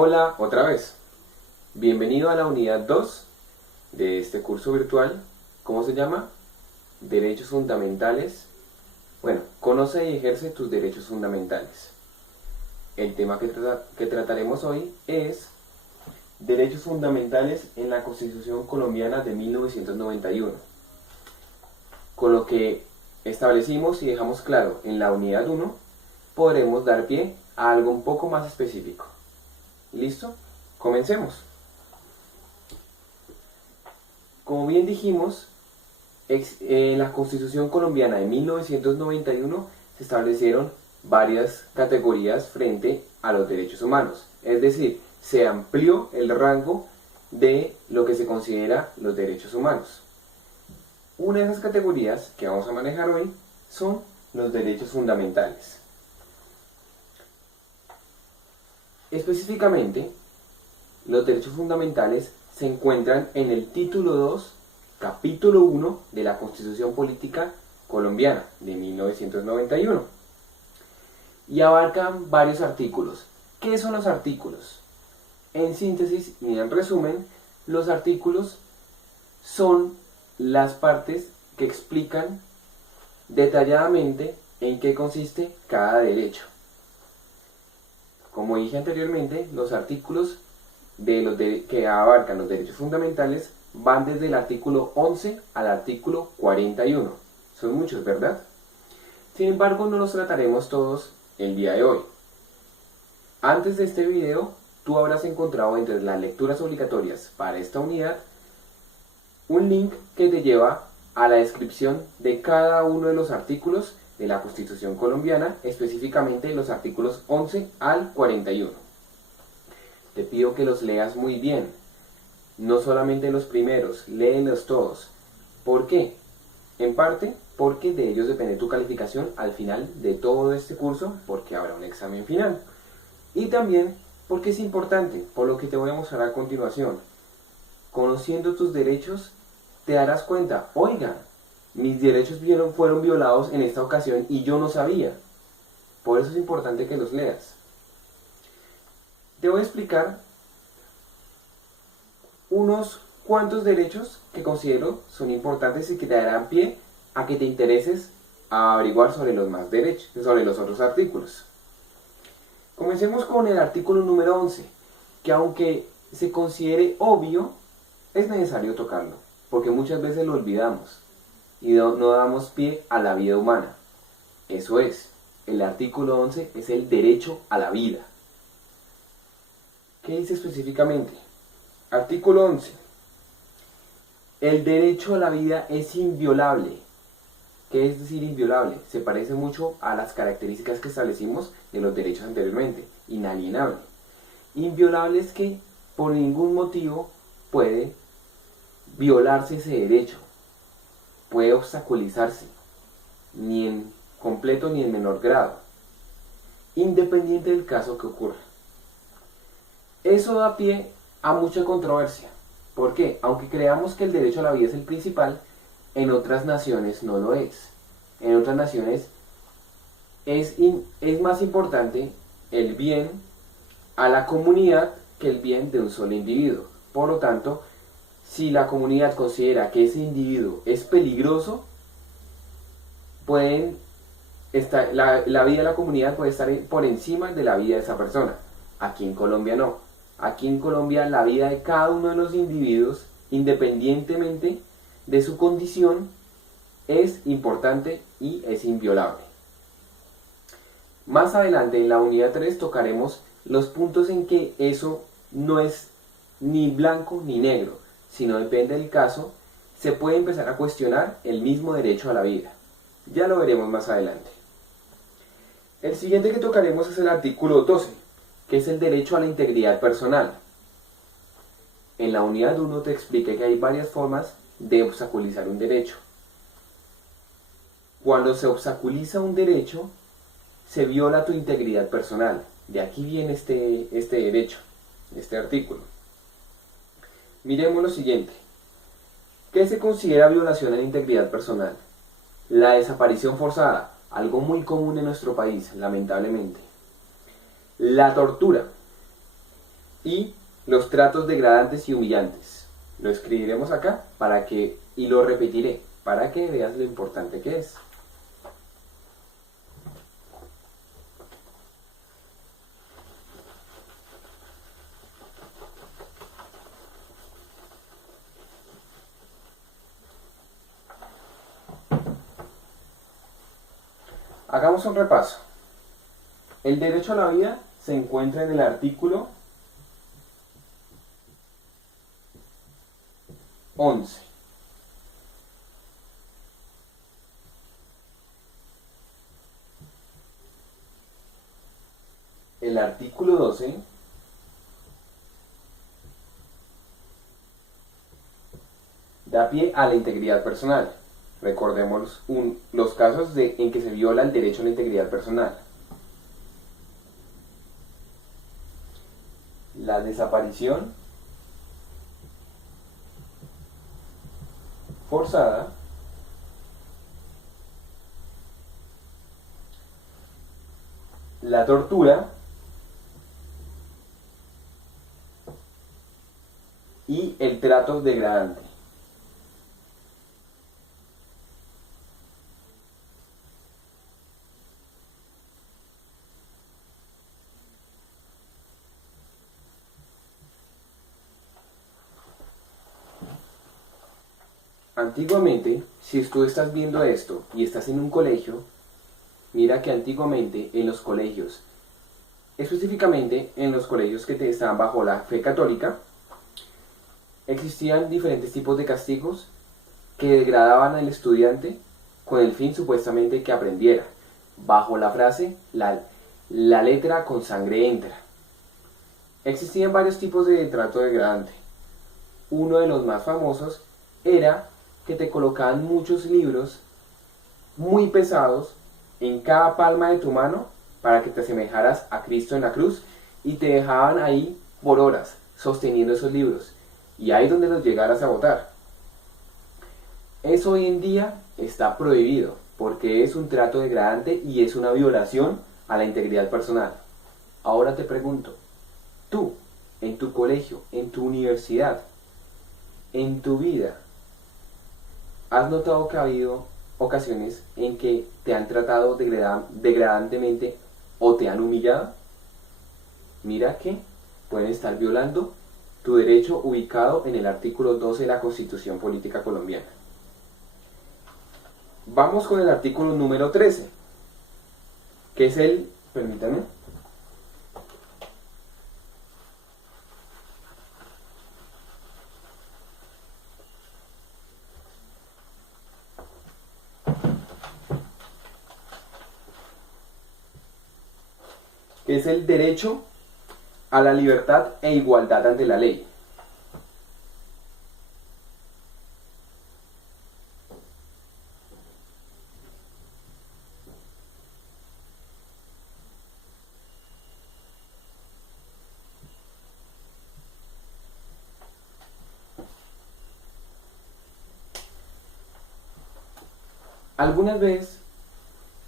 Hola otra vez. Bienvenido a la unidad 2 de este curso virtual. ¿Cómo se llama? Derechos fundamentales. Bueno, conoce y ejerce tus derechos fundamentales. El tema que trataremos hoy es derechos fundamentales en la Constitución colombiana de 1991. Con lo que establecimos y dejamos claro en la unidad 1, podremos dar pie a algo un poco más específico. ¿Listo? Comencemos. Como bien dijimos, en la Constitución colombiana de 1991 se establecieron varias categorías frente a los derechos humanos. Es decir, se amplió el rango de lo que se considera los derechos humanos. Una de esas categorías que vamos a manejar hoy son los derechos fundamentales. Específicamente, los derechos fundamentales se encuentran en el título 2, capítulo 1 de la Constitución Política Colombiana de 1991 y abarcan varios artículos. ¿Qué son los artículos? En síntesis y en resumen, los artículos son las partes que explican detalladamente en qué consiste cada derecho. Como dije anteriormente, los artículos que abarcan los derechos fundamentales van desde el artículo 11 al artículo 41. Son muchos, ¿verdad? Sin embargo, no los trataremos todos el día de hoy. Antes de este video, tú habrás encontrado entre las lecturas obligatorias para esta unidad un link que te lleva a la descripción de cada uno de los artículos de la Constitución colombiana, específicamente los artículos 11 al 41. Te pido que los leas muy bien, no solamente los primeros, léelos todos. ¿Por qué? En parte porque de ellos depende tu calificación al final de todo este curso, porque habrá un examen final. Y también porque es importante, por lo que te voy a mostrar a continuación. Conociendo tus derechos, te darás cuenta, oiga, mis derechos fueron violados en esta ocasión y yo no sabía. Por eso es importante que los leas. Te voy a explicar unos cuantos derechos que considero son importantes y que te darán pie a que te intereses a averiguar sobre los más derechos, sobre los otros artículos. Comencemos con el artículo número 11, que aunque se considere obvio, es necesario tocarlo, porque muchas veces lo olvidamos y no damos pie a la vida humana. Eso es, el artículo 11 es el derecho a la vida. ¿Qué dice específicamente? Artículo 11. El derecho a la vida es inviolable. ¿Qué es decir inviolable? Se parece mucho a las características que establecimos de los derechos anteriormente. Inalienable. Inviolable es que por ningún motivo puede violarse ese derecho. Puede obstaculizarse, ni en completo ni en menor grado, independiente del caso que ocurra. Eso da pie a mucha controversia. ¿Por qué? Aunque creamos que el derecho a la vida es el principal, en otras naciones no lo es. En otras naciones es más importante el bien a la comunidad que el bien de un solo individuo. Por lo tanto, si la comunidad considera que ese individuo es peligroso, la vida de la comunidad puede estar por encima de la vida de esa persona. Aquí en Colombia no. Aquí en Colombia la vida de cada uno de los individuos, independientemente de su condición, es importante y es inviolable. Más adelante en la unidad 3 tocaremos los puntos en que eso no es ni blanco ni negro, sino depende del caso, se puede empezar a cuestionar el mismo derecho a la vida. Ya lo veremos más adelante. El siguiente que tocaremos es el artículo 12, que es el derecho a la integridad personal. En la unidad 1 te expliqué que hay varias formas de obstaculizar un derecho. Cuando se obstaculiza un derecho, se viola tu integridad personal. De aquí viene este derecho, este artículo. Miremos lo siguiente. ¿Qué se considera violación a la integridad personal? La desaparición forzada, algo muy común en nuestro país, lamentablemente. La tortura, y los tratos degradantes y humillantes. Lo escribiremos acá y lo repetiré para que veas lo importante que es. Hagamos un repaso. El derecho a la vida se encuentra en el artículo 11. El artículo 12 da pie a la integridad personal. Recordemos los casos en que se viola el derecho a la integridad personal. La desaparición forzada, la tortura y el trato degradante. Antiguamente, si tú estás viendo esto y estás en un colegio, mira que antiguamente en los colegios, específicamente en los colegios que estaban bajo la fe católica, existían diferentes tipos de castigos que degradaban al estudiante con el fin supuestamente que aprendiera, bajo la frase, la letra con sangre entra. Existían varios tipos de trato degradante. Uno de los más famosos era que te colocaban muchos libros muy pesados en cada palma de tu mano para que te asemejaras a Cristo en la cruz y te dejaban ahí por horas sosteniendo esos libros y ahí donde los llegaras a botar. Eso hoy en día está prohibido porque es un trato degradante y es una violación a la integridad personal. Ahora te pregunto, tú, en tu colegio, en tu universidad, en tu vida, ¿has notado que ha habido ocasiones en que te han tratado degradantemente o te han humillado? Mira que pueden estar violando tu derecho ubicado en el artículo 12 de la Constitución Política Colombiana. Vamos con el artículo número 13, que es permítame, que es el derecho a la libertad e igualdad ante la ley. ¿Algunas veces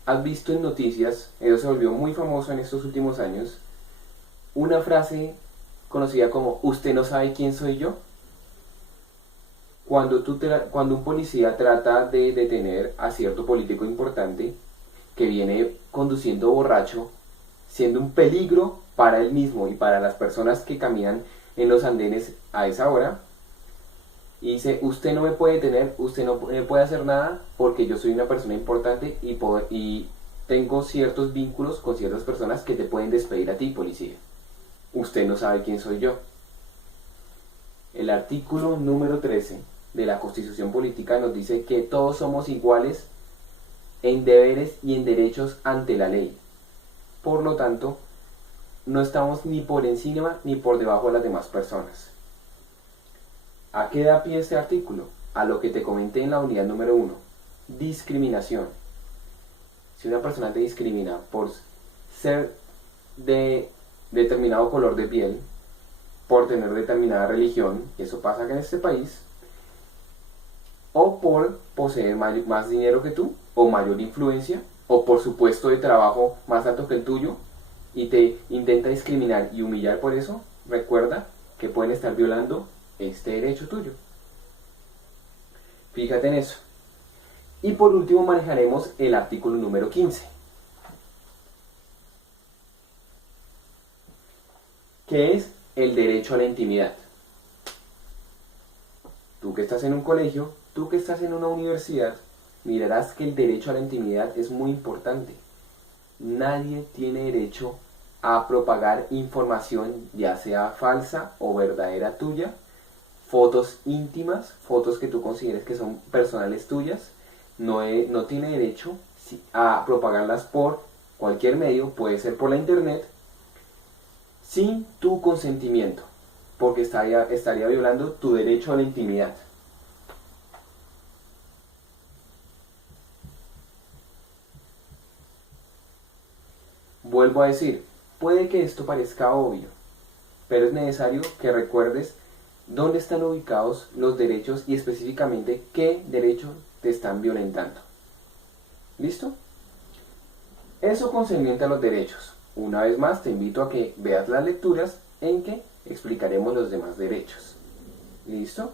has visto en noticias, eso se volvió muy famoso en estos últimos años, una frase conocida como "usted no sabe quién soy yo"? Cuando un policía trata de detener a cierto político importante que viene conduciendo borracho, siendo un peligro para él mismo y para las personas que caminan en los andenes a esa hora, y dice: usted no me puede detener, usted no me puede hacer nada porque yo soy una persona importante y tengo ciertos vínculos con ciertas personas que te pueden despedir a ti, policía. Usted no sabe quién soy yo. El artículo número 13 de la Constitución Política nos dice que todos somos iguales en deberes y en derechos ante la ley. Por lo tanto, no estamos ni por encima ni por debajo de las demás personas. ¿A qué da pie este artículo? A lo que te comenté en la unidad número 1. Discriminación. Si una persona te discrimina por ser de determinado color de piel, por tener determinada religión, eso pasa acá en este país, o por poseer más dinero que tú, o mayor influencia, o por su puesto de trabajo más alto que el tuyo, y te intenta discriminar y humillar por eso, recuerda que pueden estar violando este derecho tuyo. Fíjate en eso. Y por último manejaremos el artículo número 15, que es el derecho a la intimidad. Tú que estás en un colegio, tú que estás en una universidad, mirarás que el derecho a la intimidad es muy importante. Nadie tiene derecho a propagar información, ya sea falsa o verdadera tuya, fotos íntimas, fotos que tú consideres que son personales tuyas. No tiene derecho a propagarlas por cualquier medio, puede ser por la internet, sin tu consentimiento, porque estaría violando tu derecho a la intimidad. Vuelvo a decir, puede que esto parezca obvio, pero es necesario que recuerdes dónde están ubicados los derechos y específicamente qué derechos te están violentando. ¿Listo? Eso concerniente a los derechos. Una vez más te invito a que veas las lecturas en que explicaremos los demás derechos. ¿Listo?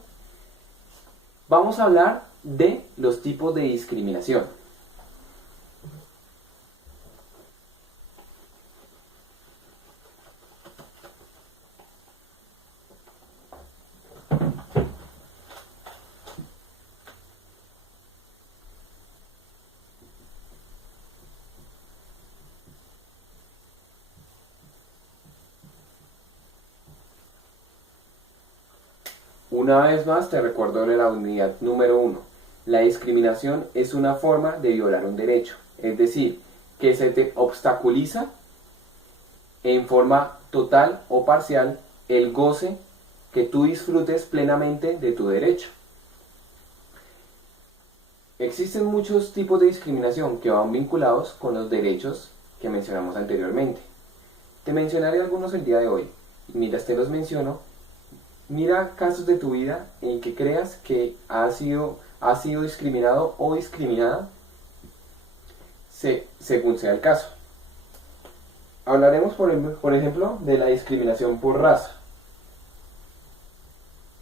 Vamos a hablar de los tipos de discriminación. Una vez más te recuerdo de la unidad número 1. La discriminación es una forma de violar un derecho, es decir, que se te obstaculiza en forma total o parcial el goce que tú disfrutes plenamente de tu derecho. Existen muchos tipos de discriminación que van vinculados con los derechos que mencionamos anteriormente. Te mencionaré algunos el día de hoy. Mientras te los menciono, mira casos de tu vida en que creas que has sido discriminado o discriminada según sea el caso. Hablaremos, por ejemplo, de la discriminación por raza.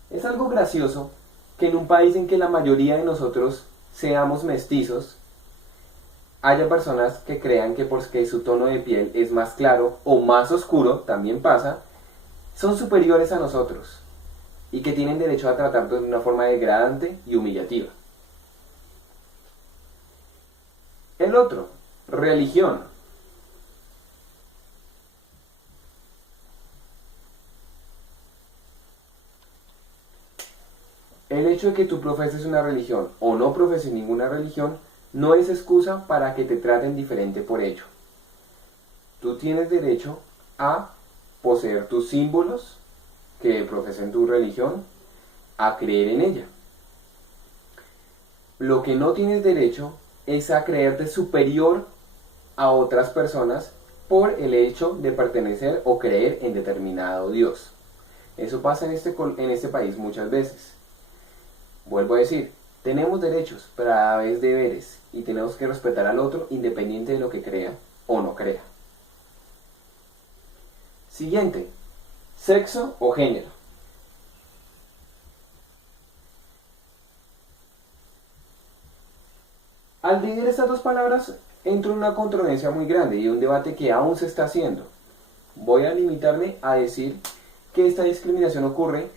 Es algo gracioso que en un país en que la mayoría de nosotros seamos mestizos, haya personas que crean que porque su tono de piel es más claro o más oscuro, también pasa, son superiores a nosotros y que tienen derecho a tratarnos de una forma degradante y humillativa. El otro, religión. El hecho de que tú profeses una religión o no profeses ninguna religión no es excusa para que te traten diferente por ello. Tú tienes derecho a poseer tus símbolos que profesen tu religión, a creer en ella. Lo que no tienes derecho es a creerte superior a otras personas por el hecho de pertenecer o creer en determinado Dios. Eso pasa en este país muchas veces. Vuelvo a decir, tenemos derechos, pero a la vez deberes, y tenemos que respetar al otro independiente de lo que crea o no crea. Siguiente, sexo o género. Al dividir estas dos palabras entra una controversia muy grande y un debate que aún se está haciendo. Voy a limitarme a decir que esta discriminación ocurre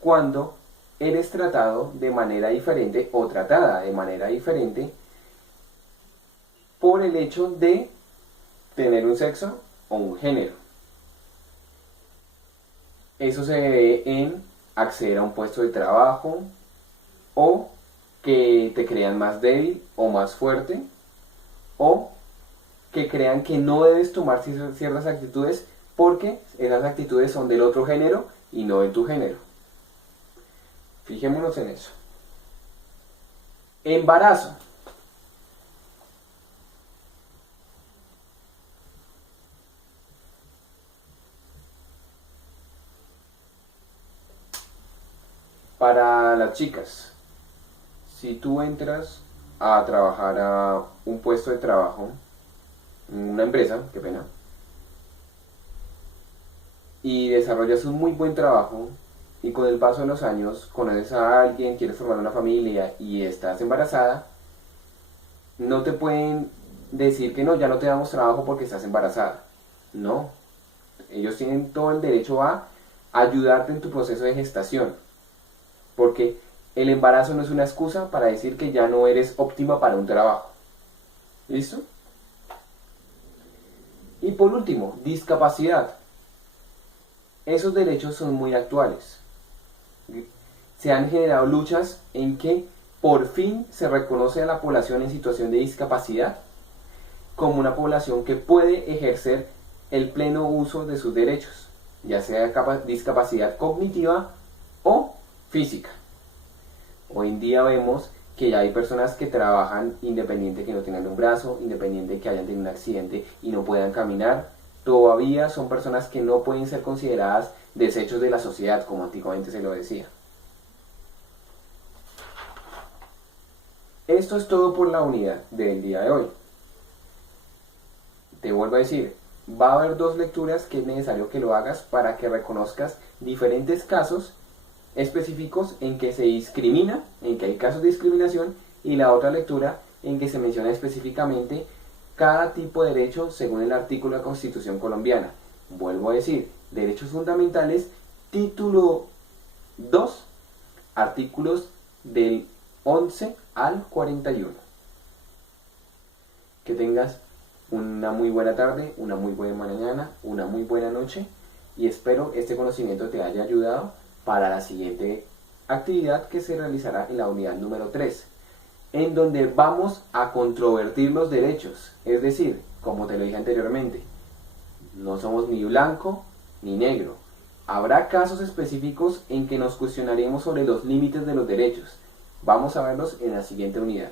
cuando eres tratado de manera diferente o tratada de manera diferente por el hecho de tener un sexo o un género. Eso se ve en acceder a un puesto de trabajo o que te crean más débil o más fuerte o que crean que no debes tomar ciertas actitudes porque esas actitudes son del otro género y no de tu género. Fijémonos en eso. Embarazo. Para las chicas, si tú entras a trabajar a un puesto de trabajo, una empresa, qué pena, y desarrollas un muy buen trabajo y con el paso de los años conoces a alguien, quieres formar una familia y estás embarazada, no te pueden decir que no, ya no te damos trabajo porque estás embarazada. No, ellos tienen todo el derecho a ayudarte en tu proceso de gestación, porque el embarazo no es una excusa para decir que ya no eres óptima para un trabajo. ¿Listo? Y por último, discapacidad. Esos derechos son muy actuales. Se han generado luchas en que por fin se reconoce a la población en situación de discapacidad como una población que puede ejercer el pleno uso de sus derechos, ya sea discapacidad cognitiva o física. Hoy en día vemos que ya hay personas que trabajan independiente que no tengan un brazo, independiente que hayan tenido un accidente y no puedan caminar. Todavía son personas que no pueden ser consideradas desechos de la sociedad, como antiguamente se lo decía. Esto es todo por la unidad del día de hoy. Te vuelvo a decir, va a haber 2 lecturas que es necesario que lo hagas para que reconozcas diferentes casos específicos en que se discrimina, en que hay casos de discriminación, y la otra lectura en que se menciona específicamente cada tipo de derecho según el artículo de la Constitución colombiana. Vuelvo a decir, derechos fundamentales, título 2, artículos del 11 al 41. Que tengas una muy buena tarde, una muy buena mañana, una muy buena noche, y espero este conocimiento te haya ayudado para la siguiente actividad que se realizará en la unidad número 3, en donde vamos a controvertir los derechos. Es decir, como te lo dije anteriormente, no somos ni blanco ni negro. Habrá casos específicos en que nos cuestionaremos sobre los límites de los derechos. Vamos a verlos en la siguiente unidad.